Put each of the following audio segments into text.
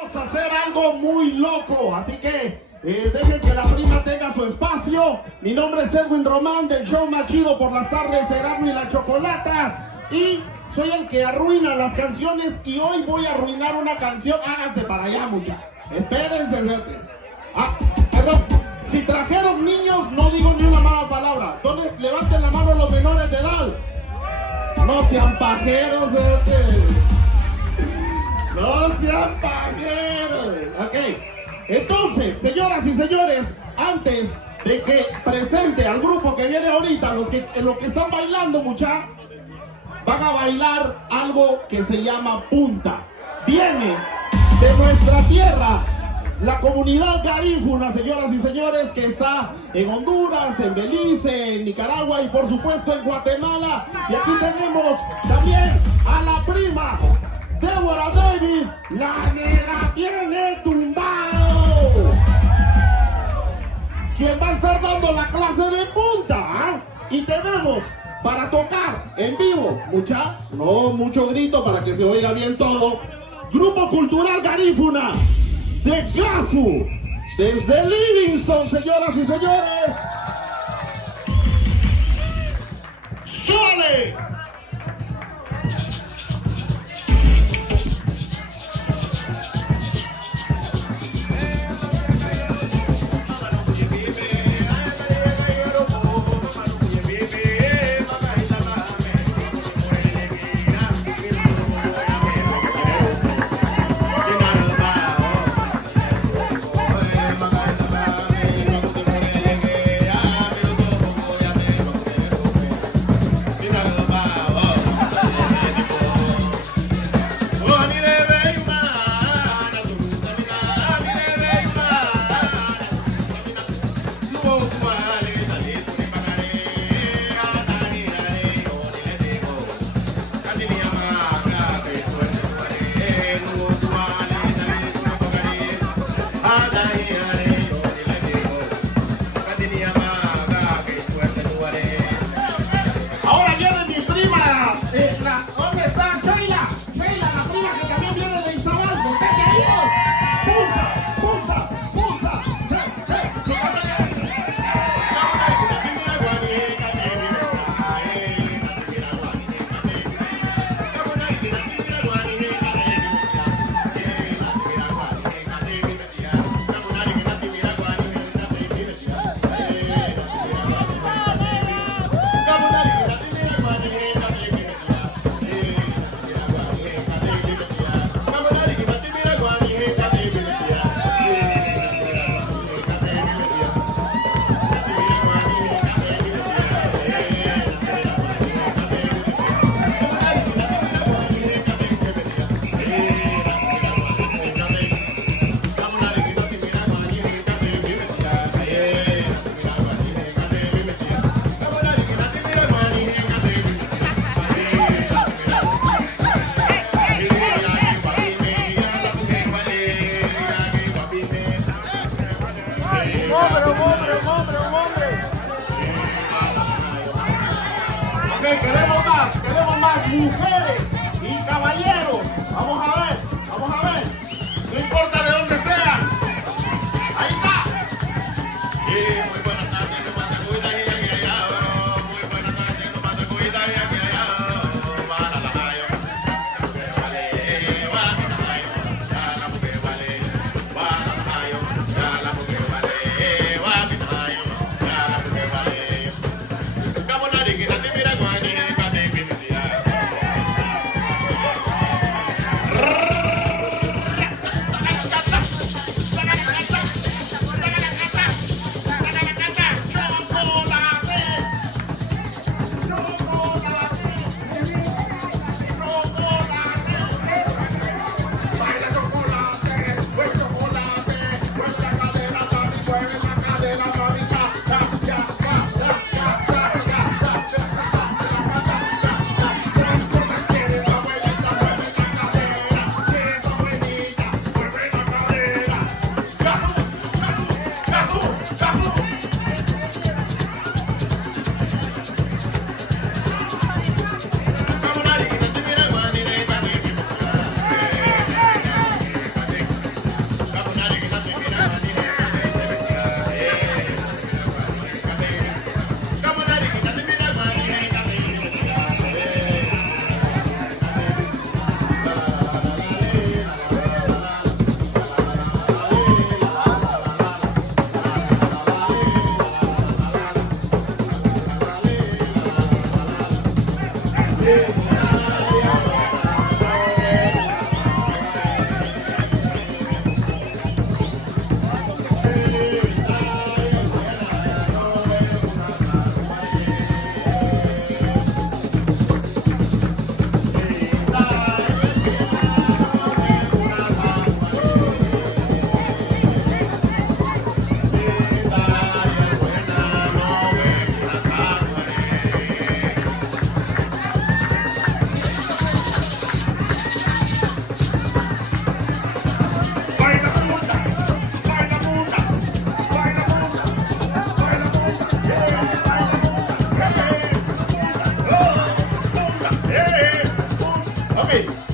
Vamos a hacer algo muy loco, así que dejen que la prima tenga su espacio. Mi nombre es Edwin Román del show más chido por las tardes, Erasmo y la Chocolata. Y soy el que arruina las canciones y hoy voy a arruinar una canción. Háganse para allá, mucha. Espérense, perdón. Si trajeron niños, no digo ni una mala palabra. Levanten la mano los menores de edad. No sean pajeros, no sean pajeros. Ok. Entonces, señoras y señores, antes de que presente al grupo que viene ahorita, los que están bailando, mucha, van a bailar algo que se llama punta. Viene de nuestra tierra, la comunidad garífuna, señoras y señores, que está en Honduras, en Belice, en Nicaragua y por supuesto en Guatemala. Y aquí tenemos también a la prima Débora David, la negra tiene tumbado, quien va a estar dando la clase de punta, Y tenemos para tocar en vivo, no mucho grito para que se oiga bien todo, Grupo Cultural Garífuna de Gafu, desde Livingston, señoras y señores. ¡Súbale! Queremos más mujeres y caballeros. Vamos a ver. No importa de dónde sean. Ahí está. Muy buenas tardes, no mata cuida y aquí allá. Muy buenas tardes, no mata cuida y aquí allá. Para la mayo, vale, ya la mujer vale. Para la mayo, ya la mujer vale. Ya la mujer vale. Como nadie que te mira cuando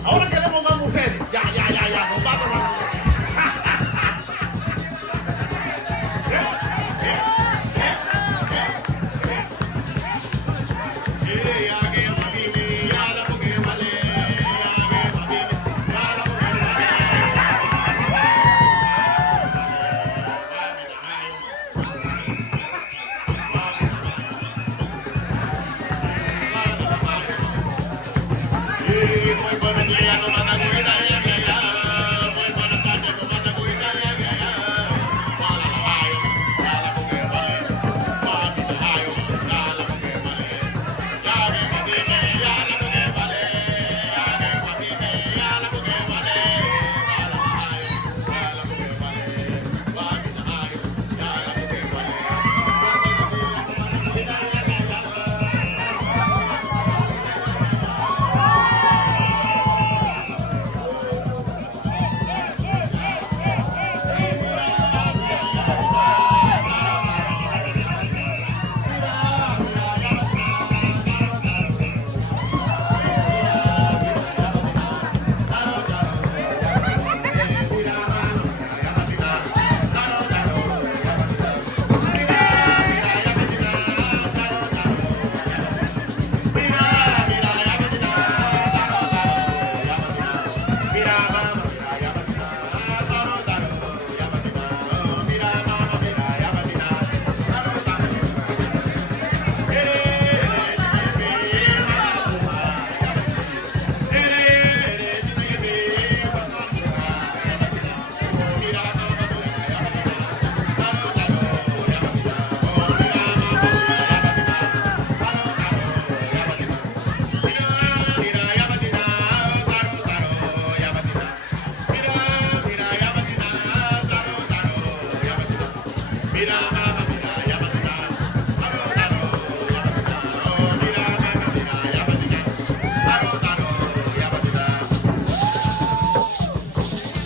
Ahora queremos más mujeres. Ya, nos vamos a...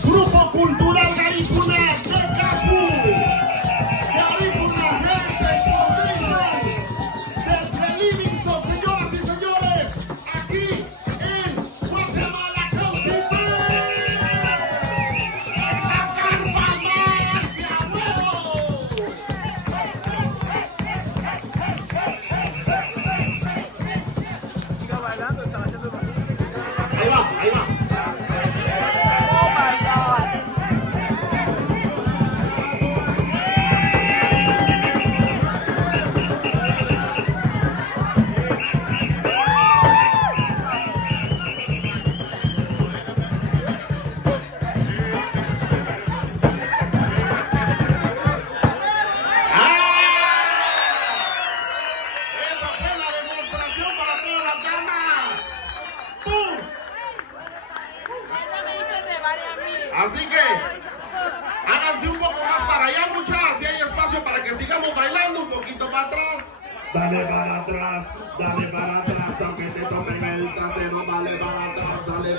Grupo Cultural Garifuna de Cafú. Garifuna Heritage Foundation. Desde Livingston, señoras y señores, aquí en Guatemala County. En la carpa más de abuelo. Ahí va, ahí va. Así que háganse un poco más para allá, muchachas, si hay espacio para que sigamos bailando un poquito para atrás. Dale para atrás, aunque te tomen el trasero, dale para atrás, dale.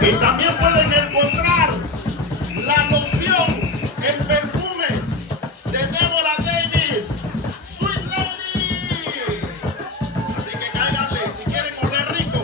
Y también pueden encontrar la loción, el perfume de Deborah Davis, Sweet Lady. Así que cáiganle si quieren correr rico.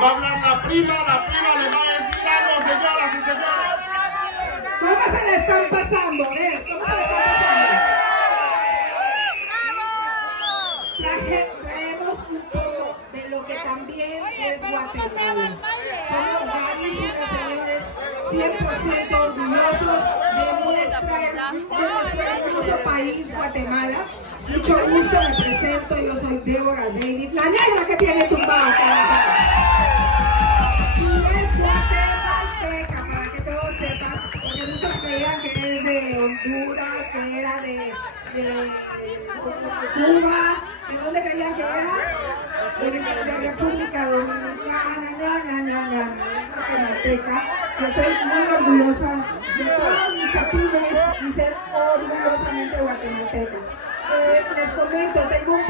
va a hablar la prima le va a decir algo, señoras y señores. ¿Cómo se le están pasando? ¿Cómo se le están pasando? Traemos un poco de lo que también es Guatemala. Somos garífunas, señores, 100% orgullosos de nuestro hermoso país, Guatemala. Mucho gusto, me presento, yo soy Débora David, la negra que tiene tumbado. Y es guatemalteca, para que todos sepan, porque muchos creían que es de Honduras, que era de Cuba. ¿De dónde creían que era? De República Dominicana, guatemalteca. Yo estoy muy orgullosa de todos mis chapines y ser orgullosamente guatemalteca. Les comento, tengo un